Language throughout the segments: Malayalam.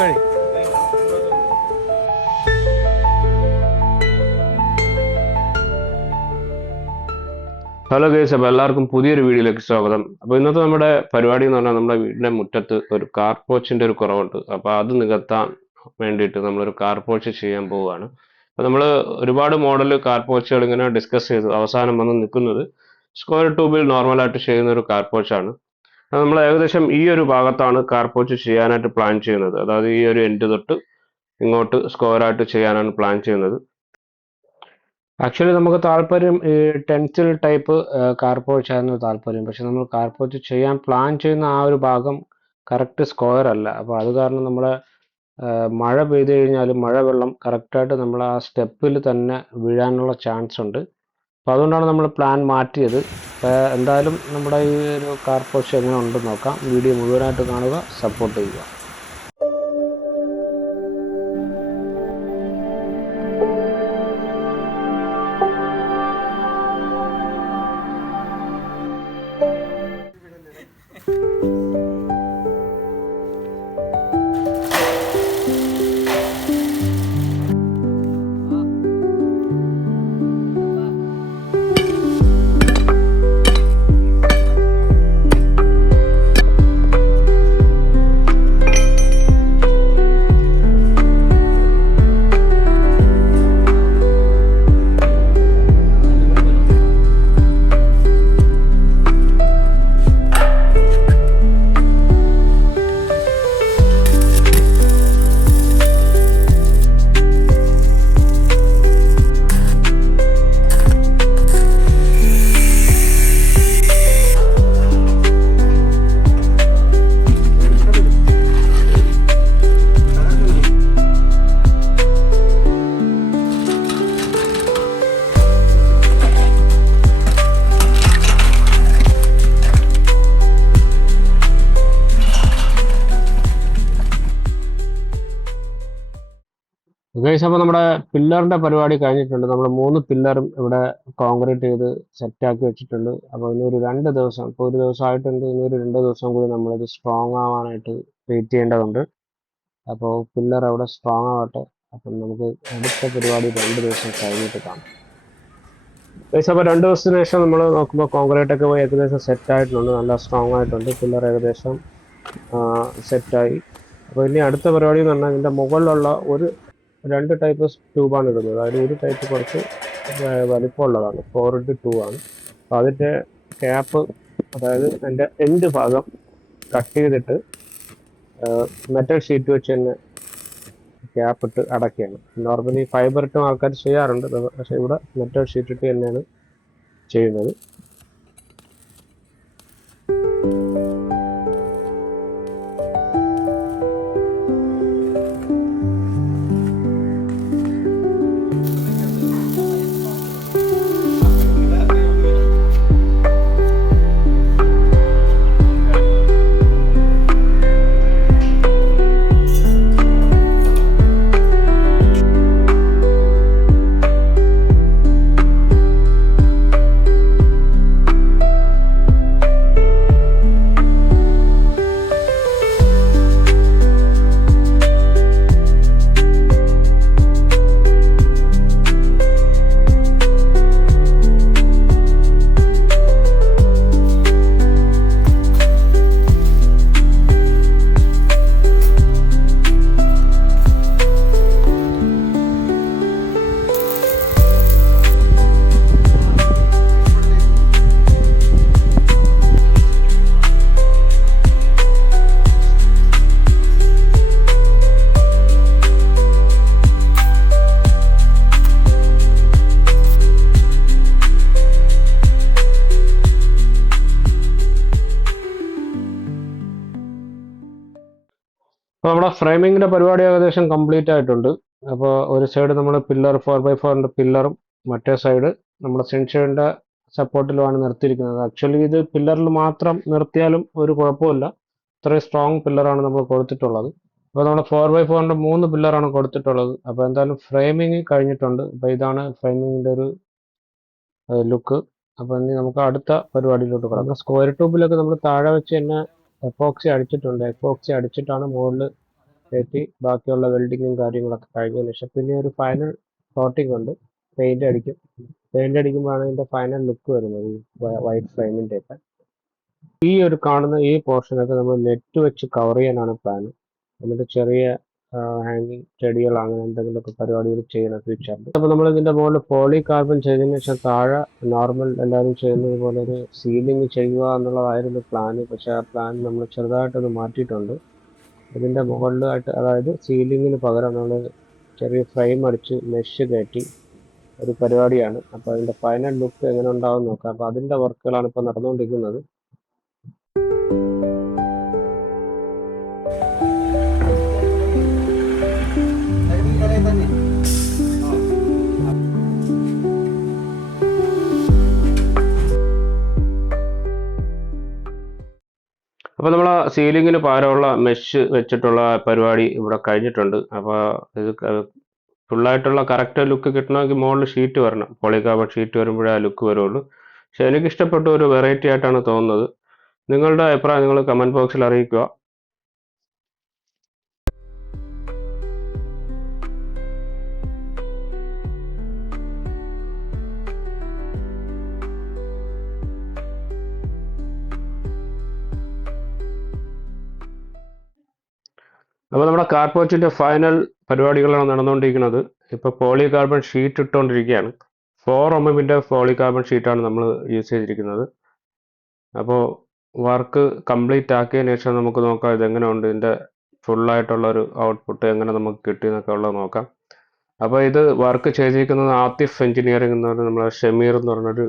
ഹലോ ഗൈസ്, അപ്പോൾ എല്ലാവർക്കും പുതിയൊരു വീഡിയോയിലേക്ക് സ്വാഗതം. അപ്പോൾ ഇന്നത്തെ നമ്മുടെ പരിപാടി എന്ന് പറഞ്ഞാൽ നമ്മുടെ വീടിൻ്റെ മുറ്റത്ത് ഒരു കാർ പോർച്ചിൻ്റെ ഒരു കുറവുണ്ട്. അപ്പോൾ അത് നികത്താൻ വേണ്ടിയിട്ട് നമ്മളൊരു കാർ പോർച്ച് ചെയ്യാൻ പോവുകയാണ്. അപ്പോൾ നമ്മൾ ഒരുപാട് മോഡൽ കാർ പോർച്ചുകൾ ഇങ്ങനെ ഡിസ്കസ് ചെയ്തു അവസാനം വന്ന് നിൽക്കുന്നത് സ്ക്വയർ ട്യൂബിൽ നോർമലായിട്ട് ചെയ്യുന്ന ഒരു കാർ പോർച്ചാണ്. അത് നമ്മൾ ഏകദേശം ഈ ഒരു ഭാഗത്താണ് കാർ പോർച്ച് ചെയ്യാനായിട്ട് പ്ലാൻ ചെയ്യുന്നത്. അതായത് ഈ ഒരു എൻഡ് തൊട്ട് ഇങ്ങോട്ട് സ്ക്വയറായിട്ട് ചെയ്യാനാണ് പ്ലാൻ ചെയ്യുന്നത്. ആക്ച്വലി നമുക്ക് താല്പര്യം ഈ ടെൻസിൽ ടൈപ്പ് കാർ പോർച്ച് ആയിരുന്നു താല്പര്യം. പക്ഷെ നമ്മൾ കാർ പോർച്ച് ചെയ്യാൻ പ്ലാൻ ചെയ്യുന്ന ആ ഒരു ഭാഗം കറക്റ്റ് സ്ക്വയർ അല്ല. അപ്പോൾ അത് കാരണം നമ്മൾ മഴ പെയ്തു കഴിഞ്ഞാൽ മഴവെള്ളം കറക്റ്റായിട്ട് നമ്മൾ ആ സ്റ്റെപ്പിൽ തന്നെ വീഴാനുള്ള ചാൻസ് ഉണ്ട്. അപ്പോൾ അതുകൊണ്ടാണ് നമ്മൾ പ്ലാൻ മാറ്റിയത്. എന്തായാലും നമ്മുടെ ഈ ഒരു കാർ പോർച്ച് എങ്ങനെ ഉണ്ടെന്ന് നോക്കാം. വീഡിയോ മുഴുവനായിട്ട് കാണുക, സപ്പോർട്ട് ചെയ്യുക. ഗൈസ്, അപ്പോൾ നമ്മുടെ പില്ലറിൻ്റെ പരിപാടി കഴിഞ്ഞിട്ടുണ്ട്. നമ്മൾ 3 പില്ലറും ഇവിടെ കോൺക്രീറ്റ് ചെയ്ത് സെറ്റാക്കി വെച്ചിട്ടുണ്ട്. അപ്പോൾ ഇനിയൊരു 2 ദിവസം, ഇപ്പോൾ ഒരു ദിവസം ആയിട്ടുണ്ട്, ഇനിയൊരു 2 ദിവസം കൂടി നമ്മളിത് സ്ട്രോങ് ആവാനായിട്ട് വെയിറ്റ് ചെയ്യേണ്ടതുണ്ട്. അപ്പോൾ പില്ലർ അവിടെ സ്ട്രോങ് ആവട്ടെ. അപ്പം നമുക്ക് അടുത്ത പരിപാടി 2 ദിവസം കഴിഞ്ഞിട്ട് കാണാം. ഗൈസ്, അപ്പോൾ 2 ദിവസത്തിന് ശേഷം നമ്മൾ നോക്കുമ്പോൾ കോൺക്രീറ്റ് ഒക്കെ പോയി ഏകദേശം സെറ്റായിട്ടുണ്ട്, നല്ല സ്ട്രോങ് ആയിട്ടുണ്ട്. പില്ലർ ഏകദേശം സെറ്റായി. അപ്പോൾ ഇനി അടുത്ത പരിപാടി എന്ന് പറഞ്ഞാൽ ഇതിൻ്റെ മുകളിലുള്ള ഒരു 2 ടൈപ്പ് ട്യൂബാണ് ഇടുന്നത്. അതായത് ഒരു ടൈപ്പ് കുറച്ച് വലിപ്പമുള്ളതാണ്, 4x2 ആണ്. അപ്പോൾ അതിൻ്റെ ക്യാപ്പ്, അതായത് അതിൻ്റെ എൻഡ് ഭാഗം കട്ട് ചെയ്തിട്ട് മെറ്റൽ ഷീറ്റ് വെച്ച് തന്നെ ക്യാപ്പ് ഇട്ട് അടയ്ക്കുകയാണ്. നോർമലി ഫൈബർ ഇട്ടും ആൾക്കാർ ചെയ്യാറുണ്ട്, പക്ഷേ ഇവിടെ മെറ്റൽ ഷീറ്റ് ഇട്ട് തന്നെയാണ് ചെയ്യുന്നത്. അപ്പോൾ നമ്മുടെ ഫ്രെയിമിങ്ങിൻ്റെ പരിപാടി ഏകദേശം കംപ്ലീറ്റ് ആയിട്ടുണ്ട്. അപ്പോൾ ഒരു സൈഡ് നമ്മൾ പില്ലർ 4x4 പില്ലറും മറ്റേ സൈഡ് നമ്മുടെ സെൻഷറിൻ്റെ സപ്പോർട്ടിലുമാണ് നിർത്തിയിരിക്കുന്നത്. ആക്ച്വലി ഇത് പില്ലറിൽ മാത്രം നിർത്തിയാലും ഒരു കുഴപ്പമില്ല, ഇത്രയും സ്ട്രോങ് പില്ലറാണ് നമ്മൾ കൊടുത്തിട്ടുള്ളത്. അപ്പോൾ നമ്മുടെ 4x4 3 പില്ലറാണ് കൊടുത്തിട്ടുള്ളത്. അപ്പോൾ എന്തായാലും ഫ്രെയിമിങ് കഴിഞ്ഞിട്ടുണ്ട്. അപ്പോൾ ഇതാണ് ഫ്രെയിമിങ്ങിൻ്റെ ഒരു ലുക്ക്. അപ്പോൾ ഇനി നമുക്ക് അടുത്ത പരിപാടിയിലോട്ട് കിടക്കാം. സ്ക്വയർ ട്യൂബിലൊക്കെ നമ്മൾ താഴെ വെച്ച് തന്നെ എപ്പോക്സി അടിച്ചിട്ടുണ്ട്. എപ്പോക്സി അടിച്ചിട്ടാണ് മുകളിൽ കയറ്റി ബാക്കിയുള്ള വെൽഡിങ്ങും കാര്യങ്ങളൊക്കെ കഴിഞ്ഞതിന് ശേഷം പിന്നെ ഒരു ഫൈനൽ കോട്ടിംഗ് ഉണ്ട്. പെയിന്റ് അടിക്കും. പെയിന്റ് അടിക്കുമ്പോഴാണ് ഇതിന്റെ ഫൈനൽ ലുക്ക് വരുന്നത്, ഈ വൈറ്റ് ഫ്രെയിമിന്റെ ഒക്കെ. ഈ ഒരു കാണുന്ന ഈ പോർഷനൊക്കെ നമ്മൾ നെറ്റ് വെച്ച് കവർ ചെയ്യാനാണ് പ്ലാൻ. എന്നിട്ട് ചെറിയ ഹാങ്ങിങ് ചെടികൾ അങ്ങനെ എന്തെങ്കിലുമൊക്കെ പരിപാടികൾ ചെയ്യണം ഫ്യൂച്ചറിൽ. അപ്പോൾ നമ്മൾ ഇതിന്റെ മുകളിൽ പോളി കാർബൺ ചെയ്തതിന് ശേഷം താഴെ നോർമൽ എല്ലാവരും ചെയ്യുന്നത് പോലെ ഒരു സീലിംഗ് ചെയ്യുക എന്നുള്ളതായിരുന്നു പ്ലാന്. പക്ഷെ ആ പ്ലാൻ നമ്മൾ ചെറുതായിട്ടൊന്ന് മാറ്റിയിട്ടുണ്ട്. ഇതിന്റെ മുകളിലായിട്ട്, അതായത് സീലിങ്ങിന് പകരം നമ്മൾ ചെറിയ ഫ്രെയിം അടിച്ച് മെഷ് കയറ്റി ഒരു പരിപാടിയാണ്. അപ്പോൾ അതിന്റെ ഫൈനൽ ലുക്ക് എങ്ങനെ ഉണ്ടാവും നോക്കാം. അപ്പോൾ അതിന്റെ വർക്കുകളാണ് ഇപ്പോൾ നടന്നുകൊണ്ടിരിക്കുന്നത്. അപ്പോൾ നമ്മൾ സീലിങ്ങിന് പകരമുള്ള മെഷ് വെച്ചിട്ടുള്ള പരിപാടി ഇവിടെ കഴിഞ്ഞിട്ടുണ്ട്. അപ്പോൾ ഇത് ഫുള്ളായിട്ടുള്ള കറക്റ്റ് ലുക്ക് കിട്ടണമെങ്കിൽ മുകളിൽ ഷീറ്റ് വരണം, പോളികാർബൺ ഷീറ്റ് വരുമ്പോഴേ ആ ലുക്ക് വരുള്ളൂ. പക്ഷെ എനിക്ക് ഇഷ്ടപ്പെട്ട ഒരു വെറൈറ്റി ആയിട്ടാണ് തോന്നുന്നത്. നിങ്ങളുടെ അഭിപ്രായം നിങ്ങൾ കമൻറ്റ് ബോക്സിൽ അറിയിക്കുക. അപ്പോൾ നമ്മുടെ കാർപോർച്ചിൻ്റെ ഫൈനൽ പരിപാടികളാണ് നടന്നുകൊണ്ടിരിക്കുന്നത്. ഇപ്പോൾ പോളികാർബൺ ഷീറ്റ് ഇട്ടുകൊണ്ടിരിക്കുകയാണ്. 4 mm പോളികാർബൺ ഷീറ്റാണ് നമ്മൾ യൂസ് ചെയ്തിരിക്കുന്നത്. അപ്പോൾ വർക്ക് കംപ്ലീറ്റ് ആക്കിയതിന് ശേഷം നമുക്ക് നോക്കാം ഇതെങ്ങനെ ഉണ്ട്, ഇതിൻ്റെ ഫുള്ളായിട്ടുള്ളൊരു ഔട്ട്പുട്ട് എങ്ങനെ നമുക്ക് കിട്ടിയെന്നൊക്കെ ഉള്ളത് നോക്കാം. അപ്പോൾ ഇത് വർക്ക് ചെയ്തിരിക്കുന്നത് ആത്തിഫ് എഞ്ചിനീയറിംഗ് എന്ന് പറഞ്ഞ നമ്മളെ ഷമീർ എന്ന് പറഞ്ഞൊരു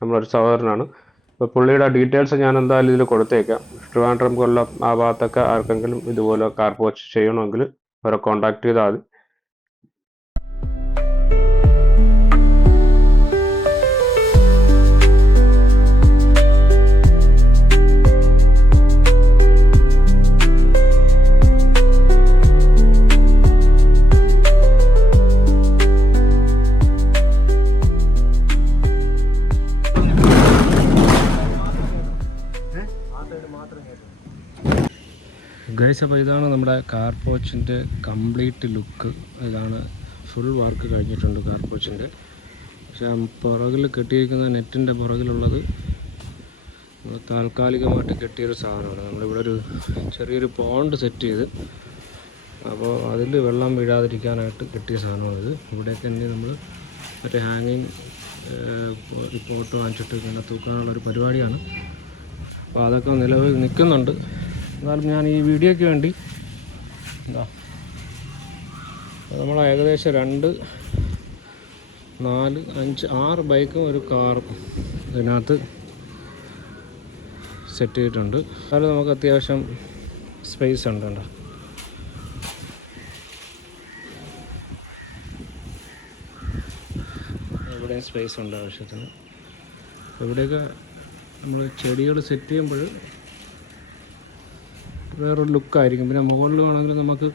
നമ്മളൊരു സഹോദരനാണ്. അപ്പോൾ പുള്ളിയുടെ ഡീറ്റെയിൽസ് ഞാൻ എന്തായാലും ഇതിൽ കൊടുത്തേക്കാം. ട്രിവാൻഡ്രം, കൊല്ലം ആ ഭാഗത്തൊക്കെ ആർക്കെങ്കിലും ഇതുപോലെ കാർപോർച്ച് ചെയ്യണമെങ്കിൽ അവരെ കോൺടാക്ട് ചെയ്താൽ മതി. ഗൈസ്, അപ്പോൾ ഇതാണ് നമ്മുടെ കാർപോർച്ചിൻ്റെ കംപ്ലീറ്റ് ലുക്ക്. ഇതാണ് ഫുൾ വർക്ക് കഴിഞ്ഞിട്ടുണ്ട് കാർപോർച്ചിൻ്റെ. പക്ഷേ പുറകിൽ കെട്ടിയിരിക്കുന്ന നെറ്റിൻ്റെ പുറകിലുള്ളത് നമ്മൾ താൽക്കാലികമായിട്ട് കെട്ടിയൊരു സാധനമാണ്. നമ്മളിവിടെ ഒരു ചെറിയൊരു പോണ്ട് സെറ്റ് ചെയ്ത്, അപ്പോൾ അതിൽ വെള്ളം വീഴാതിരിക്കാനായിട്ട് കെട്ടിയ സാധനമാണിത്. ഇവിടെയൊക്കെ ഇനി നമ്മൾ മറ്റേ ഹാങ്ങിങ് പോട്ട് വാങ്ങിച്ചിട്ട് ഇങ്ങനെ തൂക്കാനുള്ളൊരു പരിപാടിയാണ്. അപ്പോൾ അതൊക്കെ നിലവിൽ നിൽക്കുന്നുണ്ട്. എന്നാലും ഞാൻ ഈ വീഡിയോയ്ക്ക് വേണ്ടി നമ്മൾ ഏകദേശം 2, 4, 5, 6 ബൈക്കും ഒരു കാറും ഇതിനകത്ത് സെറ്റ് ചെയ്തിട്ടുണ്ട്. എന്നാലും നമുക്ക് അത്യാവശ്യം സ്പേസ് ഉണ്ട് കേട്ടോ. ഇവിടെയും സ്പേസ് ഉണ്ട് ആവശ്യത്തിന്. ഇവിടെയൊക്കെ നമ്മൾ ചെടികൾ സെറ്റ് ചെയ്യുമ്പോൾ വേറൊരു ലുക്കായിരിക്കും. പിന്നെ മുകളിൽ വേണമെങ്കിൽ നമുക്ക്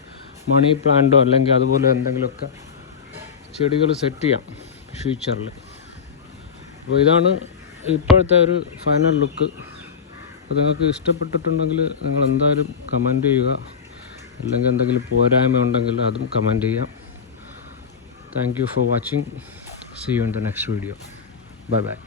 മണി പ്ലാന്റോ അല്ലെങ്കിൽ അതുപോലെ എന്തെങ്കിലുമൊക്കെ ചെടികൾ സെറ്റ് ചെയ്യാം ഫ്യൂച്ചറിൽ. അപ്പോൾ ഇതാണ് ഇപ്പോഴത്തെ ഒരു ഫൈനൽ ലുക്ക്. അപ്പോൾ നിങ്ങൾക്ക് ഇഷ്ടപ്പെട്ടിട്ടുണ്ടെങ്കിൽ നിങ്ങൾ എന്തായാലും കമൻറ്റ് ചെയ്യുക. അല്ലെങ്കിൽ എന്തെങ്കിലും പോരായ്മ ഉണ്ടെങ്കിൽ അതും കമൻറ്റ് ചെയ്യാം. Thank you for watching. See you in the next video. Bye bye.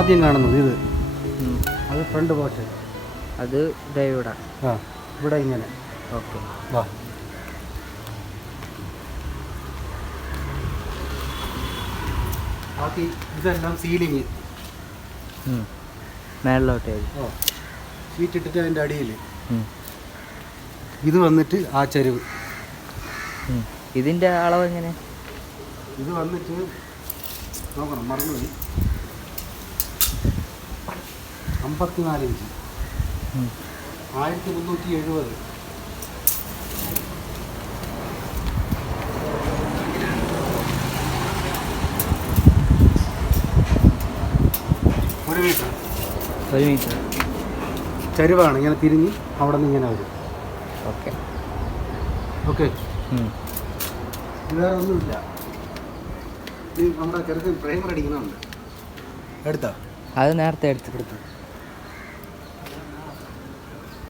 ആദ്യം കാണുന്നത് ഇത്, അത് ഫ്രണ്ട് പോർഷൻ, അത് ഇവിടെ. ആ ഇവിടെ ഇങ്ങനെ. ഓക്കെ. വാ, ബാക്കി ഇതെല്ലാം സീലിങ്. മേളിലോട്ട്. ഷീറ്റ് ഇട്ടിട്ട് അതിൻ്റെ അടിയിൽ ഇത് വന്നിട്ട് ആ ചരിവ്. ഇതിൻ്റെ അളവ് എങ്ങനെ? ഇത് വന്നിട്ട് നോക്കണം, മറന്നുപോയി, 54 ഇഞ്ച്, 1370. ഒരു മീറ്റർ ചരിവാണ്. ഇങ്ങനെ തിരിഞ്ഞ് അവിടെ നിന്ന് ഇങ്ങനെ വരും. ഓക്കെ. ഓക്കെ, വേറെ ഒന്നുമില്ല. ഇത് നമ്മുടെ ചെറുക്കൻ പ്രൈമർ അടിക്കുന്നുണ്ട്. എടുത്താ അത് നേരത്തെ എടുത്തു.